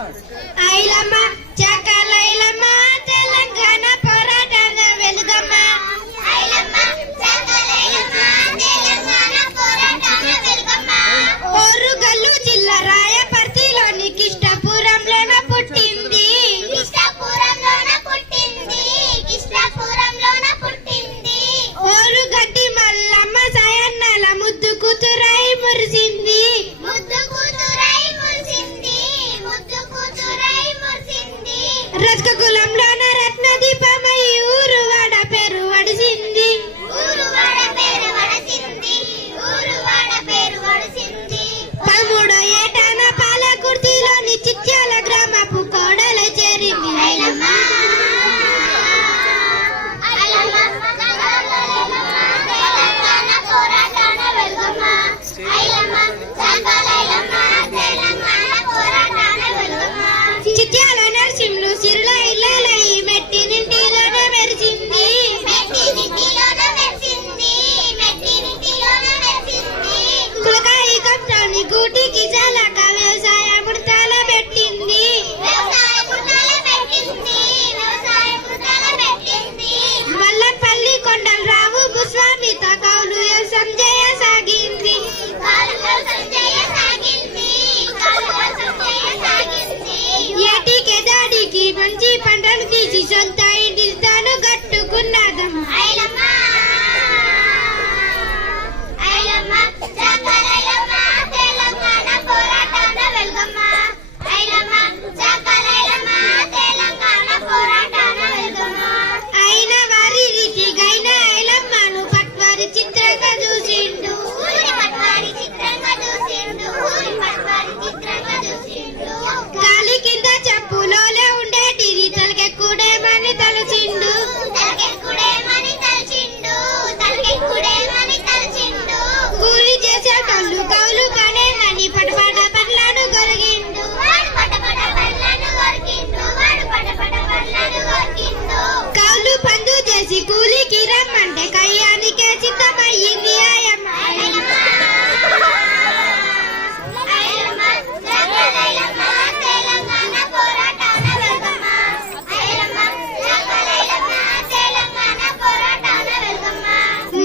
ఐలమ్మ చకలైలమ్మ తెలంగాణ పోరాటాల వెలుగమ్మ. ఐలమ్మ చకలైలమ్మ తెలంగాణ పోరాటాల వెలుగమ్మ. ఓరుగల్లు జిల్లా రాయపర్తిలోని కిష్టపురంలోన పుట్టింది. ఓరుగడ్డి మల్లమ్మ సాయన్నల ముద్దు కూతురై మురిసింది. రజకులంలోన రత్న దీపమై ఊరువాడ పేరు వడిసింది. తమ్ముడు ఏటాన పాలకుర్తిలోని చిట్యాల గ్రామపు కోడల చేరింది. చిట్యాల నరసింహులు సిరుల ఇళ్ళలై మెట్టి నింటిలోన మెరిసింది. కులకాయి కంట్లోని గూటికి జాలక వ్యవసాయ మృతాల పెట్టింది. మల్లపల్లి కొండల రావు భూస్వామితో కౌలు వ్యవసాయం చేయసాగింది. ఏటికి దాడికి మంచి పంటను తీసి సొంత ఇంటి తాను కట్టుకున్నదమ్మ. అయిన వారి రీతి గైన ఐలమ్మను పట్వారి చిత్రంగా చూసిండు. గాలి కింద చెప్పులోనే ఉండేటిది తలకెక్కుడేమని తలచిండు. కూలి చేసేటోళ్ళు కౌలు పనేనని పటపట పట్లను గొరిగిండు. కౌలు పందు చేసి కూలికి రమ్మంటే కయ్యానికే సిద్ధమయ్యింది ఆయమ్మ.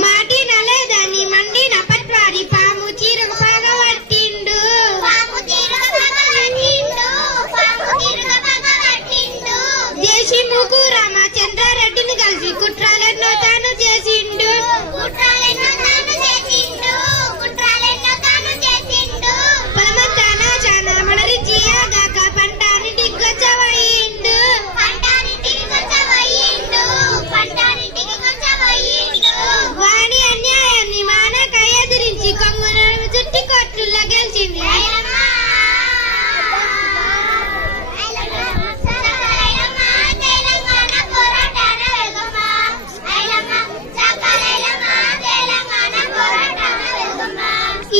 మాటిన లేదని మండిన పట్వారి పాము చీరకు పగబట్టిండు. దేశీ ముగ్గు రామచంద్రారెడ్డిని కలిసి కుట్రాలెన్నో తాను చేసిండు. పొలమంతా నాచాన మనరిచి ఆగాక పంటానికి గొచ్చవయ్యిండు. వాణి అన్యాయాన్ని మానక ఎదిరించి కొంగున చుట్టి కోట్లులో గెలిచింది.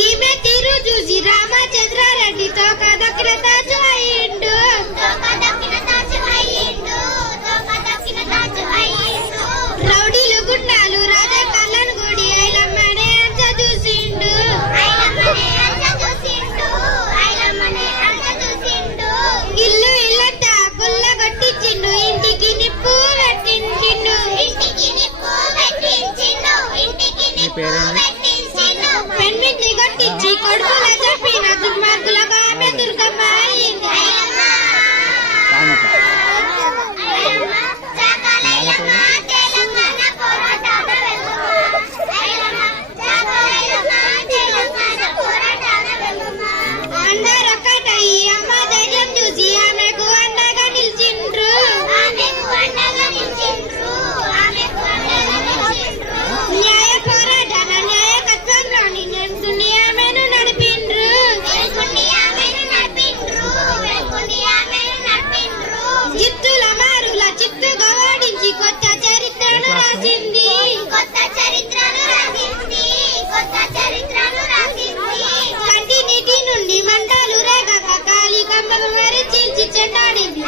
ఈమె తీరు చూసి రామచంద్రారెడ్డితో కదకిన తాచు అయ్యిండు. రౌడీలు గుండాలు రాజా కళ్ళను గుడి ఐలమ్మనే అంత చూసిండు. ఇల్లు ఇల్లంతా పుల్ల కొట్టించిండు. ఇంటికి నిప్పు పెట్టించిండు. పెన్మిటి కొట్టించి కొడుకుల చెప్పిన దుర్మార్గులకు ఆమె దుర్గమ్మ అయింది. అందరూ ఒక్కటై అమ్మ ధైర్యం చూసి ఆమెకు అండగా నిలిచిండ్రు. న్యాయ పోరాటాల న్యాయకత్వంలోని నెంటుని ఆమెను నడిపిండ్రు. జిత్తుల మారుల చిత్తుగా ఓడించి కొత్త చరిత్రను రాసింది. కంటి నీటి నుండి మంటలు రేగక కాలి కమ్మలు మరి చీల్చి చెండాడింది.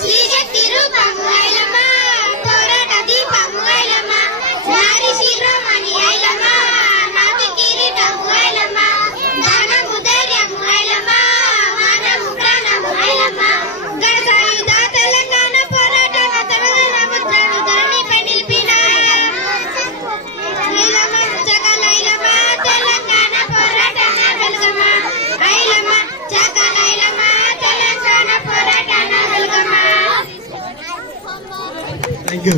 శ్రీశక్తి రూపం థ్యాంక్ యూ.